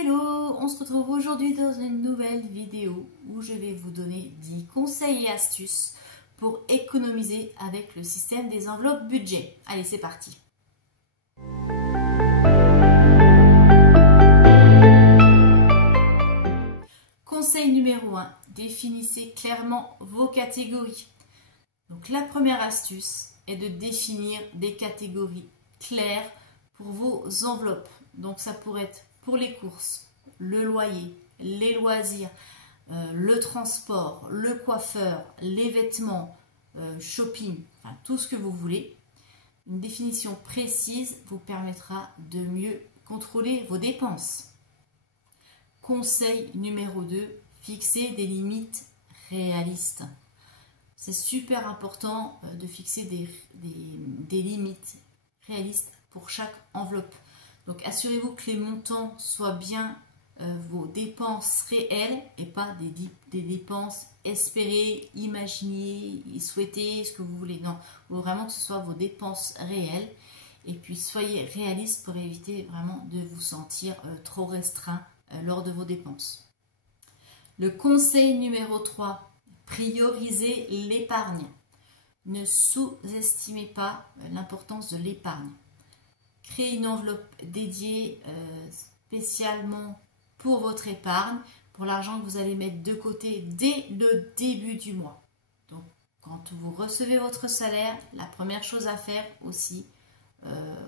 hello, on se retrouve aujourd'hui dans une nouvelle vidéo où je vais vous donner 10 conseils et astuces pour économiser avec le système des enveloppes budget. Allez, c'est parti. Conseil numéro 1, définissez clairement vos catégories. Donc la première astuce est de définir des catégories claires pour vos enveloppes. Donc ça pourrait être pour les courses, le loyer, les loisirs, le transport, le coiffeur, les vêtements, shopping, enfin, tout ce que vous voulez. Une définition précise vous permettra de mieux contrôler vos dépenses. Conseil numéro 2, fixer des limites réalistes. C'est super important de fixer des limites réalistes pour chaque enveloppe. Donc assurez-vous que les montants soient bien vos dépenses réelles et pas des dépenses espérées, imaginées, souhaitées, ce que vous voulez. Non, il faut vraiment que ce soit vos dépenses réelles. Et puis soyez réaliste pour éviter vraiment de vous sentir trop restreint lors de vos dépenses. Le conseil numéro 3, priorisez l'épargne. Ne sous-estimez pas l'importance de l'épargne. Créez une enveloppe dédiée spécialement pour votre épargne, pour l'argent que vous allez mettre de côté dès le début du mois. Donc, quand vous recevez votre salaire, la première chose à faire aussi,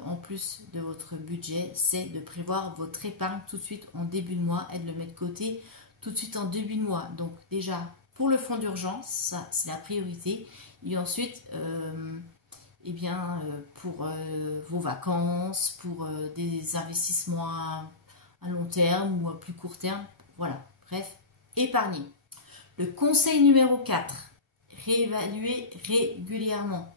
en plus de votre budget, c'est de prévoir votre épargne tout de suite en début de mois et de le mettre de côté tout de suite en début de mois. Donc déjà, pour le fonds d'urgence, ça c'est la priorité. Et ensuite, pour vos vacances, pour des investissements à long terme ou à plus court terme. Voilà, bref, épargnez. Le conseil numéro 4, réévaluez régulièrement.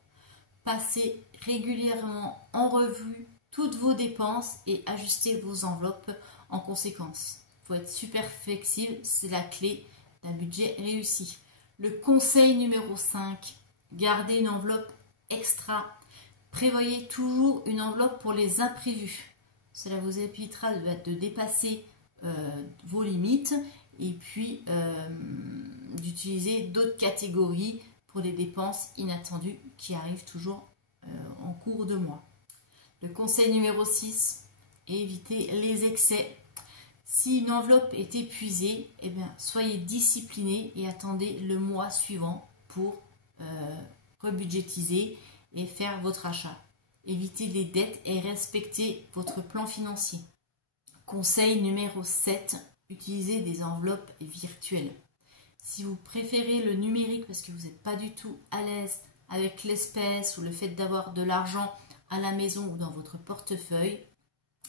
Passez régulièrement en revue toutes vos dépenses et ajustez vos enveloppes en conséquence. Il faut être super flexible, c'est la clé d'un budget réussi. Le conseil numéro 5, gardez une enveloppe extra. Prévoyez toujours une enveloppe pour les imprévus. Cela vous évitera de dépasser vos limites et puis d'utiliser d'autres catégories pour les dépenses inattendues qui arrivent toujours en cours de mois. Le conseil numéro 6, évitez les excès. Si une enveloppe est épuisée, eh bien, soyez discipliné et attendez le mois suivant pour rebudgétiser et faire votre achat. Évitez les dettes et respectez votre plan financier. Conseil numéro 7, utilisez des enveloppes virtuelles. Si vous préférez le numérique parce que vous n'êtes pas du tout à l'aise avec l'espèce ou le fait d'avoir de l'argent à la maison ou dans votre portefeuille,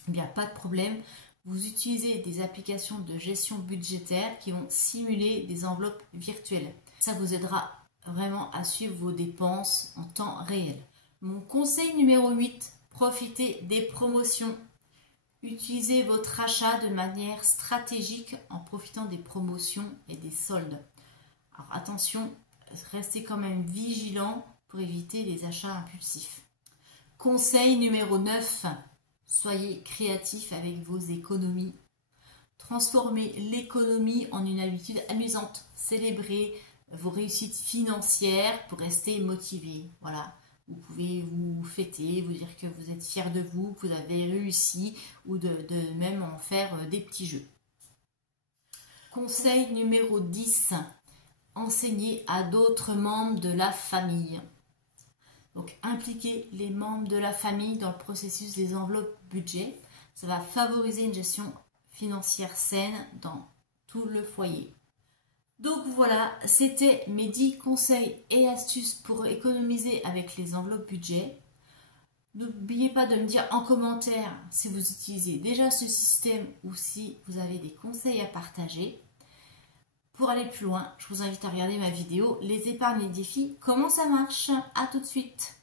il n'y a pas de problème. Vous utilisez des applications de gestion budgétaire qui vont simuler des enveloppes virtuelles. Ça vous aidera vraiment à suivre vos dépenses en temps réel. Mon conseil numéro 8, profitez des promotions. Utilisez votre achat de manière stratégique en profitant des promotions et des soldes. Alors attention, restez quand même vigilant pour éviter les achats impulsifs. Conseil numéro 9, soyez créatif avec vos économies. Transformez l'économie en une habitude amusante. Célébrez vos réussites financières pour rester motivé. Voilà. Vous pouvez vous fêter, vous dire que vous êtes fier de vous, que vous avez réussi ou de même en faire des petits jeux. Conseil numéro 10, enseignez à d'autres membres de la famille. Donc impliquez les membres de la famille dans le processus des enveloppes budget. Ça va favoriser une gestion financière saine dans tout le foyer. Donc voilà, c'était mes 10 conseils et astuces pour économiser avec les enveloppes budget. N'oubliez pas de me dire en commentaire si vous utilisez déjà ce système ou si vous avez des conseils à partager. Pour aller plus loin, je vous invite à regarder ma vidéo « Les épargnes et défis, comment ça marche ?» À tout de suite.